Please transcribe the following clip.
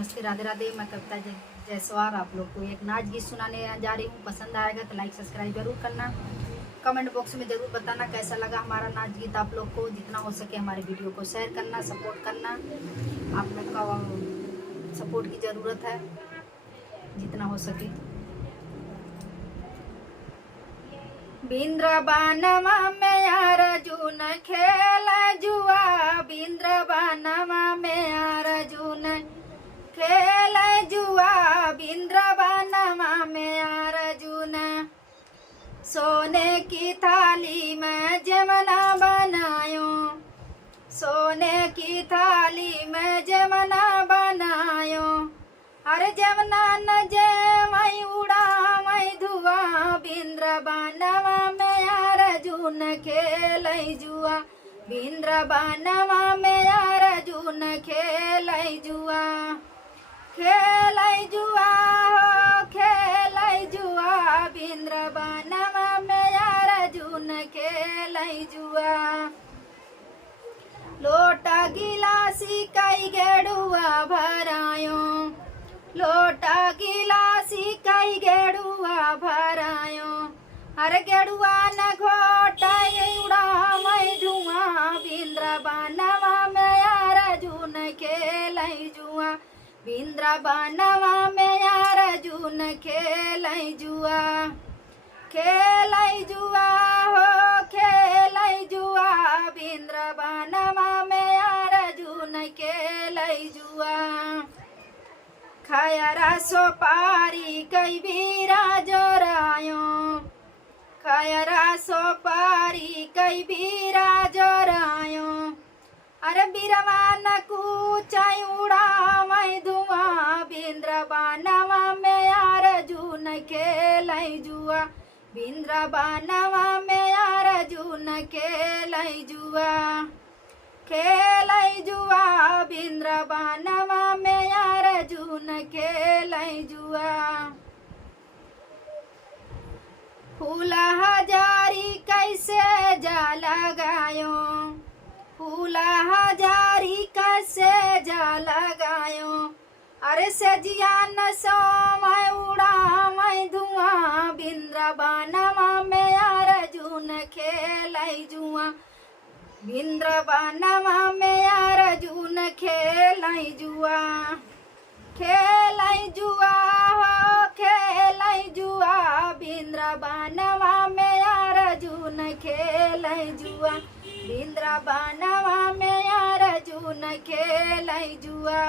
नमस्ते, राधे राधे। मैं कविता जायसवाल आप लोग को एक नाच गीत सुनाने जा रही हूँ। पसंद आएगा तो लाइक सब्सक्राइब जरूर करना। कमेंट बॉक्स में ज़रूर बताना कैसा लगा हमारा नाच गीत। आप लोग को जितना हो सके हमारे वीडियो को शेयर करना, सपोर्ट करना। आप लोग का सपोर्ट की ज़रूरत है जितना हो सके। बिंद्रबानमा में अर्जुन खेल जुआ, बिंद्रबानमा में अर्जुन खेल जुआ, बिंद्रबानमा में अर्जुन सोने की थाली में जमना बनायो, सोने की थाली में जमना बनायो। अरे जमना न जमई उड़ा मई धुआ, बिंद्रबानमा में अर्जुन खेल जुआ, बिंद्रबानमा में अर्जुन खेल जुआ, खेल जुआ हो खेल जुआ, बिंद्रबानमा में अर्जुन खेल जुआ। लोटा गिलासी कई गेड़ुआ भरायो, लोटा गिलासी कई गेड़ुआ भरायो। अरे गेड़ुआ न घोटा उड़ा मई धुआं, बिंद्रबानमा में अर्जुन खेल जुआ, बिंद्रबानमा में अर्जुन खेल जुआ, खेल जुआ हो खेल जुआ, बिंद्रबानमा में अर्जुन खेल जुआ। खयरा सोपारी कई बीरा जोरायो, खयरा सोपारी कई बीरा जोरायो। अरे बिरवान कूचाई उड़ा मई धुआं, बिंद्रबानमा में अर्जुन खेल जुआ, बिंद्रबानमा में अर्जुन खेल जुआ, खेल जुआ, बिंद्रबानमा में अर्जुन खेल जुआ। फूल हजारी कैसे जा लगायो, फूल हजारी कैसे जा लगायो। अरे सजिया न सोमय उड़ा मई धुआं, बिंद्रबानमा में अर्जुन खेल जुआ, बिंद्रबानमा में अर्जुन खेल जुआ, खेल जुआ हो खेल जुआ, बिंद्रबानमा में अर्जुन खेल जुआ, बिंद्रबानमा में अर्जुन खेल जुआ।